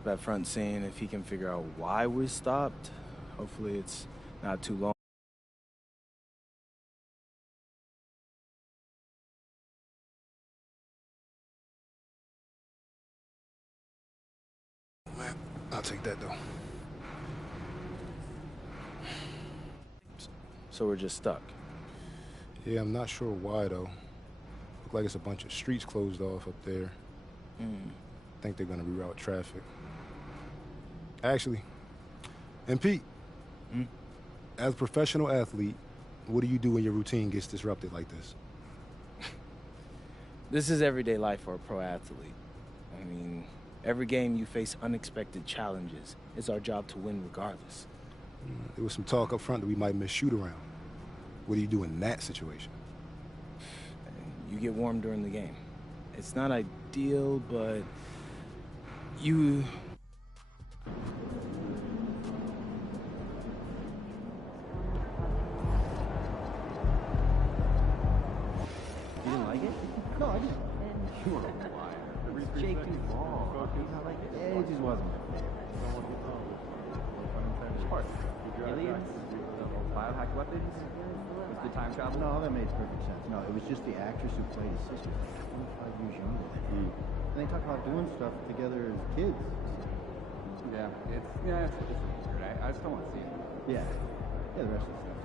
up at front seeing if he can figure out why we stopped. Hopefully it's not too long. Man, I'll take that though. So we're just stuck. Yeah, I'm not sure why though. Look like it's a bunch of streets closed off up there. I think they're gonna reroute traffic. Actually, and Pete, as a professional athlete, what do you do when your routine gets disrupted like this? This is everyday life for a pro athlete. I mean, every game you face unexpected challenges. It's our job to win regardless. There was some talk up front that we might miss shoot around. What do you do in that situation? You get warm during the game. It's not ideal, but you... You didn't like it? No, I didn't. You were a liar. Jake too long. It just wasn't. Aliens? Biohacked weapons? Was the time travel? No, that made perfect sense. No, it was just the actress who played his sister, 25 years younger. And they talk about doing stuff together as kids. Yeah, it's weird. I just don't want to see it. Yeah. Yeah, the rest of the stuff.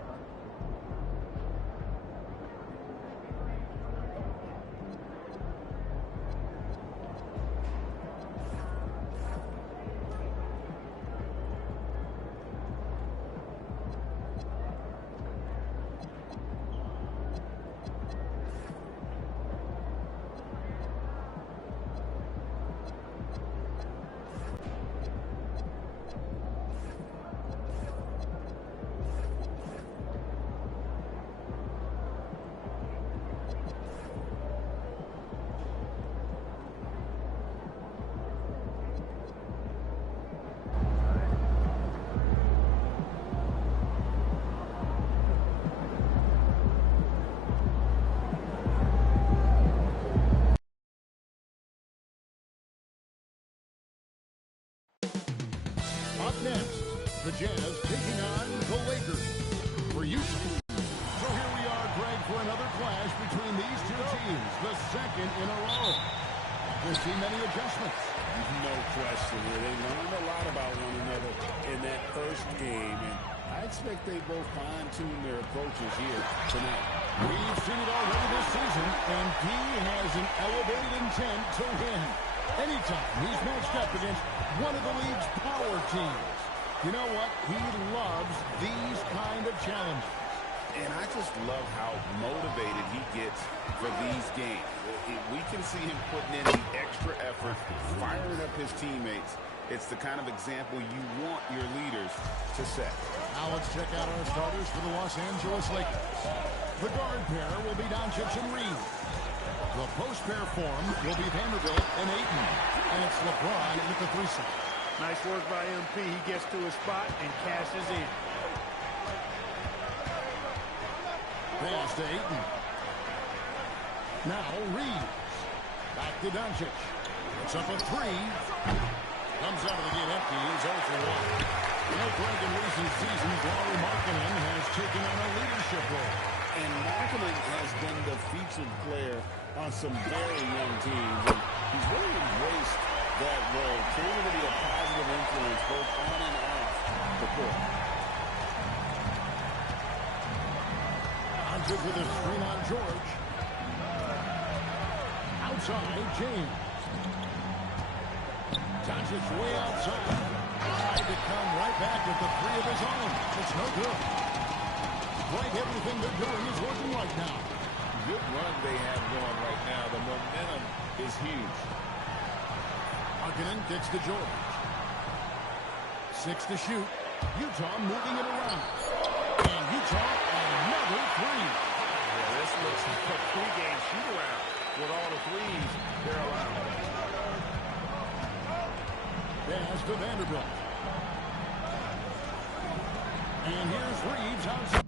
Up next, the Jazz taking on the Lakers for Utah. So here we are, Greg, for another clash between these two teams, the second in a row. We've seen many adjustments. No question. They learned a lot about one another in that first game, and I expect they both fine-tune their approaches here tonight. We've seen it already this season, and he has an elevated intent to win. Anytime he's matched up against one of the league's power teams. You know what? He loves these kind of challenges. And I just love how motivated he gets for these games. We can see him putting in the extra effort, firing up his teammates. It's the kind of example you want your leaders to set. Now let's check out our starters for the Los Angeles Lakers. The guard pair will be Doncic and Reed. The post pair form will be Vanderbilt and Ayton. And it's LeBron with the threesome. Nice work by MP. He gets to his spot and cashes in. Pass to Ayton. Now Reed. Back to Doncic. It's up a three. Comes out of the game empty. He's 0 for 1. You know, Greg, in recent seasons, Larry Markkinen has taken on a leadership role. And Markkinen has been the featured player on some very young teams. And he's really embraced that role, proving to be a positive influence both on and off the court. Doncic with a screen on George. Outside, James. Doncic way outside. Tried to come right back with the three of his own. It's no good. Like everything they're doing is working right now. Good run they have going right now. The momentum is huge. Markkinen gets to George. 6 to shoot. Utah moving it around. And Utah another three. Yeah, this looks like a pregame shoot-around with all the threes they're allowing. Pass to Vanderbilt. And here's Reeves outside.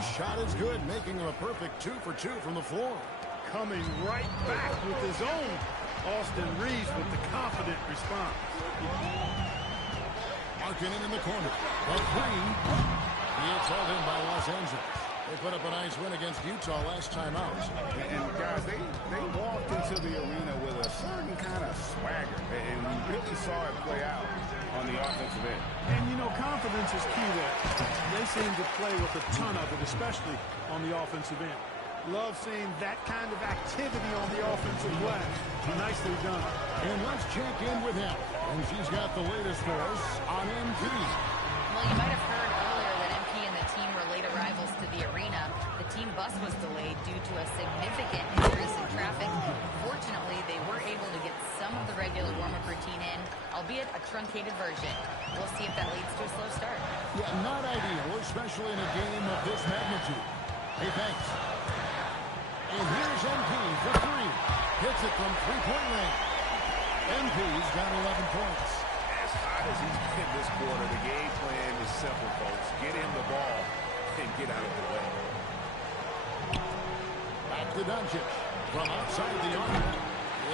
His shot is good, making him a perfect 2 for 2 from the floor. Coming right back with his own. Austin Reeves with the confident response. Markkanen in the corner. A three. He is held in by Los Angeles. They put up a nice win against Utah last time out. And guys, they walked into the arena with a certain kind of swagger, and we really saw it play out on the offensive end. And, you know, confidence is key there. They seem to play with a ton of it, especially on the offensive end. Love seeing that kind of activity on the offensive glass. Nicely done. And let's check in with him. And she's got the latest for us on MP. Well, you might have heard earlier that MP and the team were late arrivals to the arena. The team bus was delayed due to a significant increase in traffic. Fortunately, they were able to get some of the regular warm-up routine in, albeit a truncated version. We'll see if that leads to a slow start. Yeah, not ideal, especially in a game of this magnitude. Hey, thanks. And here's MP for three. Hits it from three-point range. MP's got 11 points. As hot as he's been this quarter, the game plan is simple, folks. Get him the ball and get out of the way. Back to Doncic. From outside the arc.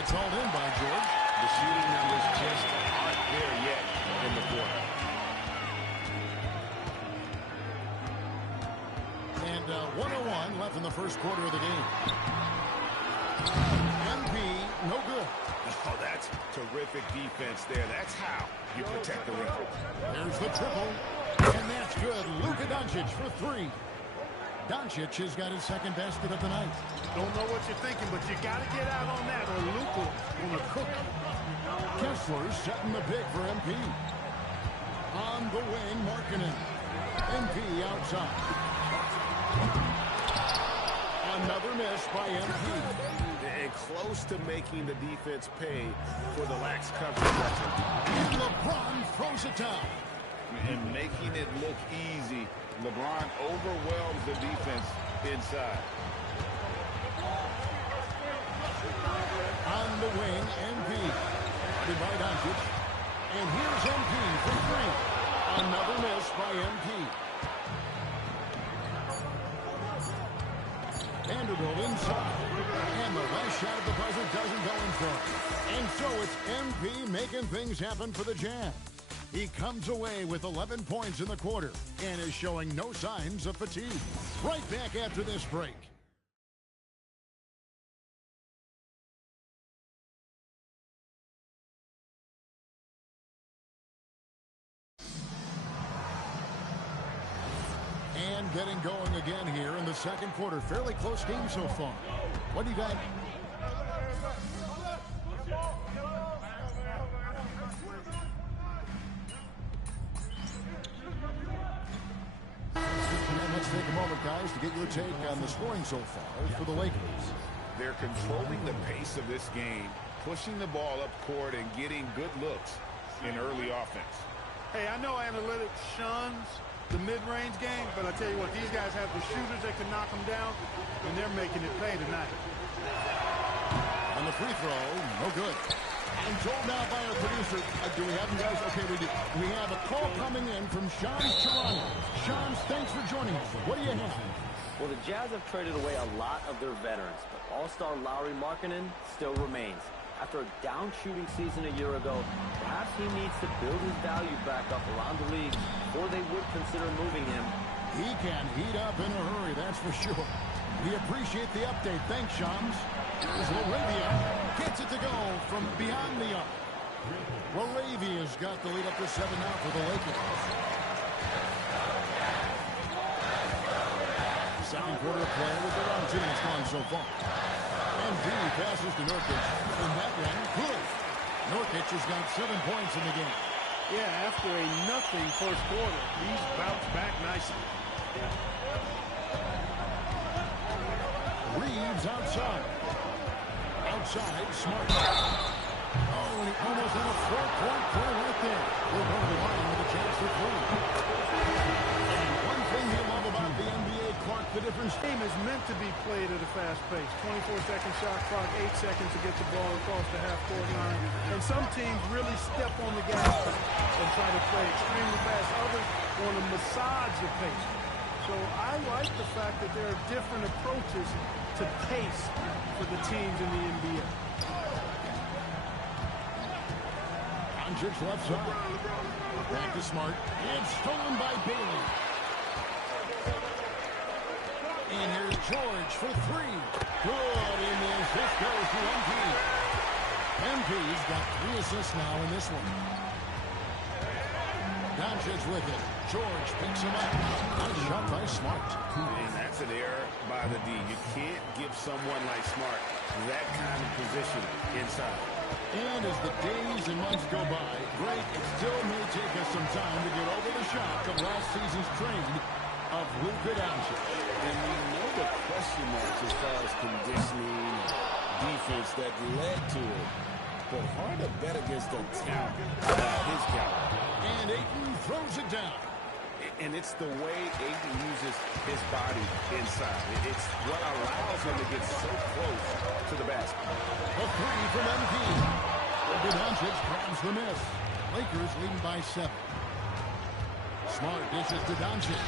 It's hauled in by George. The shooting numbers just aren't there yet in the quarter. And 101 left in the first quarter of the game. MP, no good. Oh, that's terrific defense there. That's how you protect the rim. There's the triple. And that's good. Luka Doncic for three. Doncic has got his second basket of the night. Don't know what you're thinking, but you got to get out on that or Luka will cook. Kessler setting the pick for MP. On the wing, Markkanen. MP outside. Another miss by MP. And close to making the defense pay for the lax coverage. And LeBron throws it down. And making it look easy. LeBron overwhelms the defense inside. On the wing, MP. Guarded by Doncic. And here's MP for three. Another miss by MP. Vanderbilt inside. And the last shot of the buzzer doesn't go in front. And so it's MP making things happen for the Jazz. He comes away with 11 points in the quarter and is showing no signs of fatigue. Right back after this break. And getting going again here in the second quarter. Fairly close game so far. What do you got? Let's take a moment, guys, to get your take on the scoring so far for the Lakers. They're controlling the pace of this game, pushing the ball up court and getting good looks in early offense. Hey, I know analytics shuns the mid-range game, but I tell you what, these guys have the shooters that can knock them down, and they're making it pay tonight. On the free throw, no good. I'm told now by our producer, do we have them, guys? Okay, we do. We have a call coming in from Shams Charania. Shams, thanks for joining us. What do you have? Well, the Jazz have traded away a lot of their veterans, but all-star Lauri Markkanen still remains. After a down shooting season a year ago, perhaps he needs to build his value back up around the league before they would consider moving him. He can heat up in a hurry, that's for sure. We appreciate the update. Thanks, Shams. Here's Laravia. Gets it to go from beyond the arc. Laravia's got the lead up to 7 now for the Lakers. Second quarter of play with around 2 minutes gone so far. And D passes to Nurkic. And that one, good. Nurkic has got 7 points in the game. Yeah, after a nothing first quarter, he's bounced back nicely. Reeves outside. Outside, Smart. Oh, and he almost had a 4-point play right there. We're going to the line with a chance for three. And one thing you love about the NBA, Clark, the difference. This game is meant to be played at a fast pace. 24-second shot clock, 8 seconds to get the ball across the half-court line. And some teams really step on the gas and try to play extremely fast. Others want to massage the pace. So I like the fact that there are different approaches to pace for the teams in the NBA. Jits left side. Back to Smart. And stolen by Bailey. And here's George for three. Good in the assist goes to MP. MP's got 3 assists now in this one. Doncic with it. George picks him up. Nice shot by Smart. And that's an error by the D. You can't give someone like Smart that kind of position inside. And as the days and months go by, it still may take us some time to get over the shock of last season's trade of Luka Doncic. And we know the question marks as far as conditioning, defense that led to it. But hard to bet against the talent of his caliber. And Ayton throws it down. And it's the way Ayton uses his body inside. It's what allows him to get so close to the basket. A three from MP. Doncic grabs the miss. Lakers leading by 7. Smart dishes to Doncic.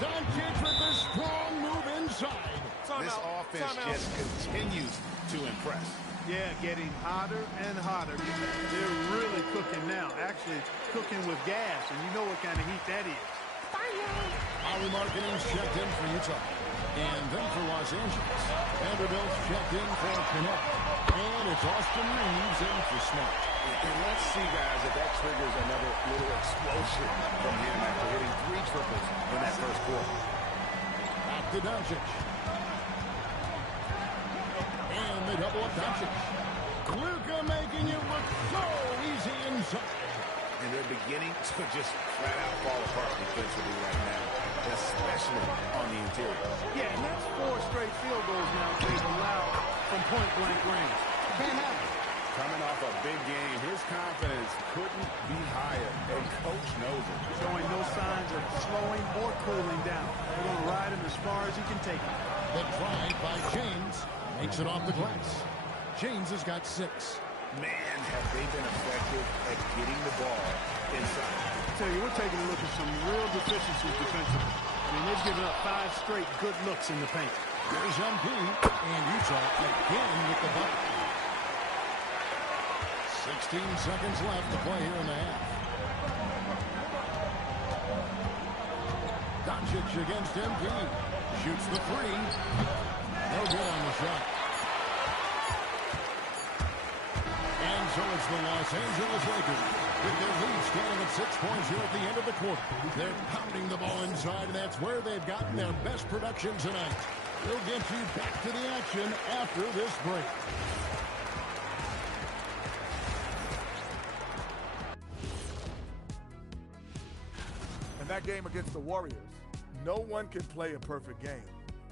Doncic with a strong move inside. This offense just continues to impress. Yeah, getting hotter and hotter. They're really cooking now. Actually, cooking with gas, and you know what kind of heat that is. Lowry Markkanen's checked in for Utah. And then for Los Angeles, Vanderbilt's checked in for Connect. And it's Austin Reeves in for Smart. And let's see, guys, if that triggers another little explosion from him after hitting 3 triples in that first quarter. Back to Doncic. And they double up Doncic. Luka making it look so easy inside. And they're beginning to just flat out fall apart defensively right now, especially on the interior. Yeah, and that's 4 straight field goals now they've allowed from point-blank range. Can't happen. Coming off a big game, his confidence couldn't be higher, and Coach knows it. Showing no signs of slowing or cooling down. They're going to ride him as far as he can take him. The drive by James makes it off the glass. James has got 6. Man, have they been effective at getting the ball inside. I tell you, we're taking a look at some real deficiencies defensively. I mean, they've given up 5 straight good looks in the paint. There's MP, and Utah again with the bucket. 16 seconds left to play here in the half. Doncic against MP. Shoots the 3. No good on the shot. And so it's the Los Angeles Lakers with their lead standing at 6 points here at the end of the quarter. They're pounding the ball inside, and that's where they've gotten their best production tonight. We'll get you back to the action after this break. In that game against the Warriors, no one can play a perfect game.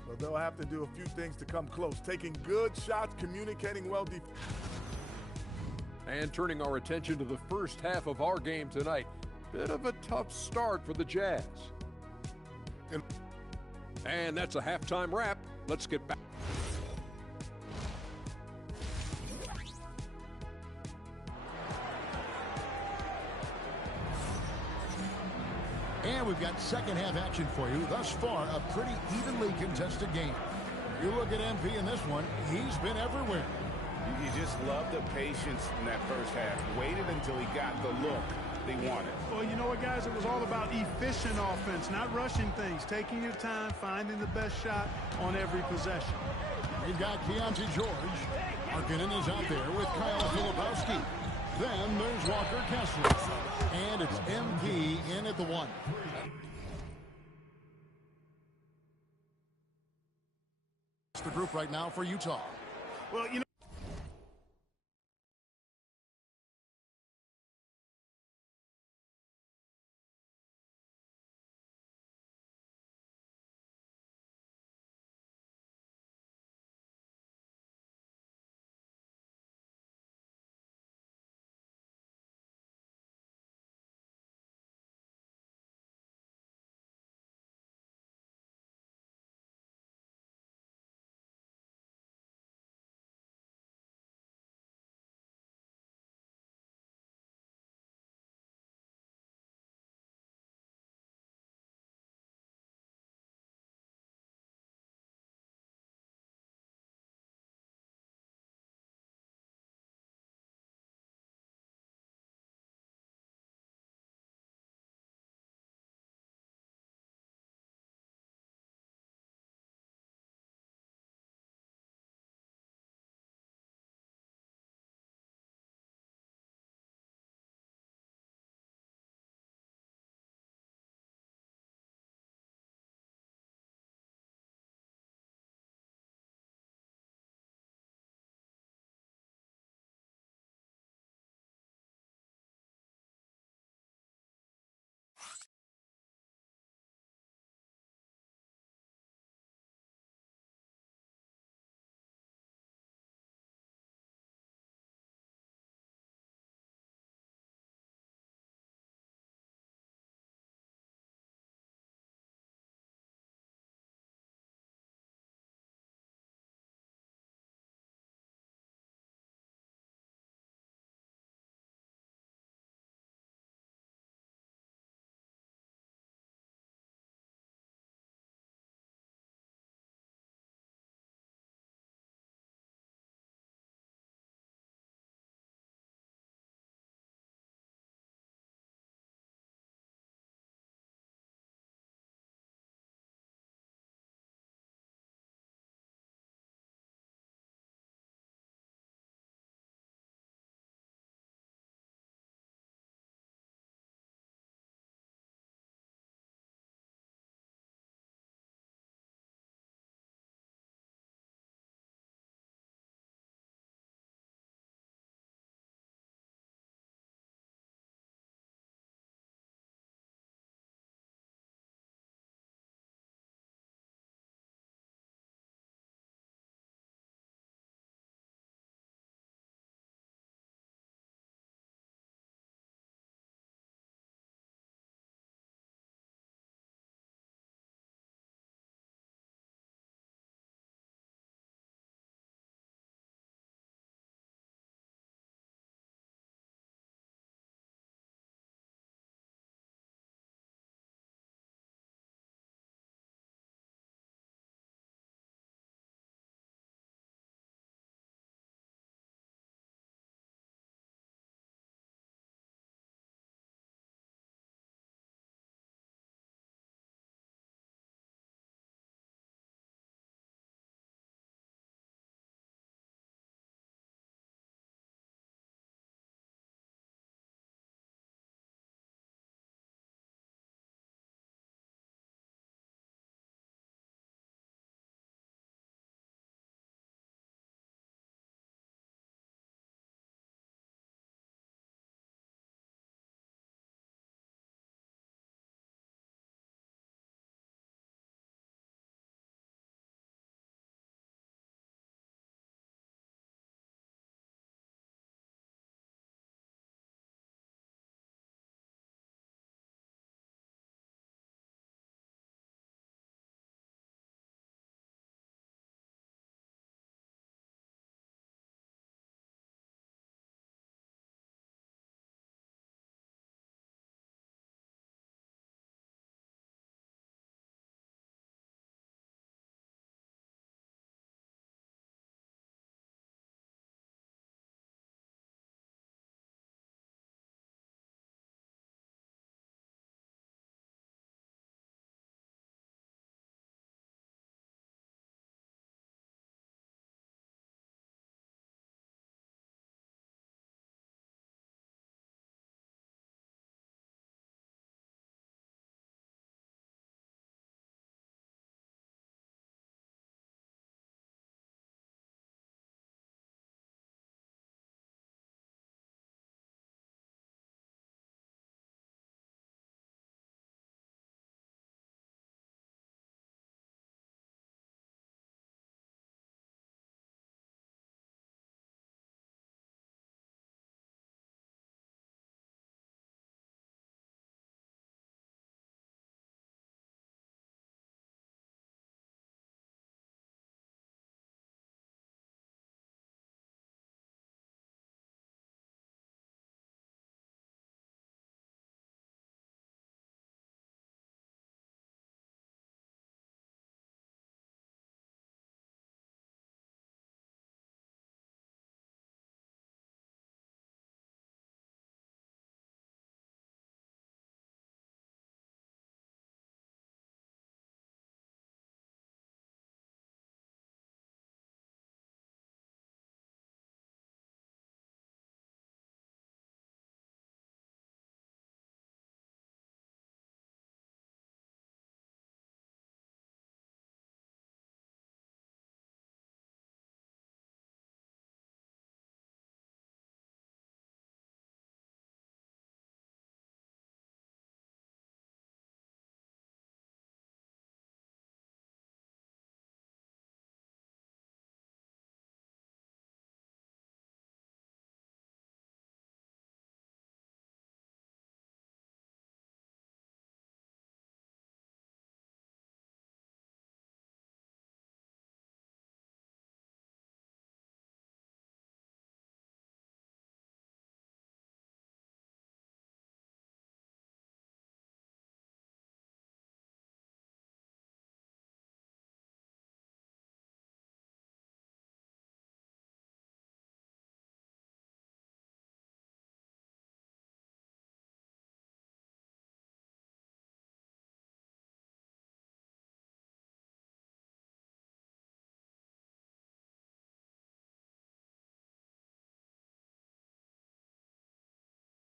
But they'll have to do a few things to come close. Taking good shots, communicating well. And turning our attention to the first half of our game tonight. Bit of a tough start for the Jazz. And that's a halftime wrap. Let's get back. And we've got second half action for you. Thus far, a pretty evenly contested game. You look at MP in this one, he's been everywhere. You just love the patience in that first half. Waited until he got the look they wanted. Well, you know what, guys? It was all about efficient offense, not rushing things, taking your time, finding the best shot on every possession. We've got Keontae George. Markkanen is out there with Kyle Filipowski. Then there's Walker Kessler. And it's MP in at the 1. It's the group right now for Utah. Well, you know,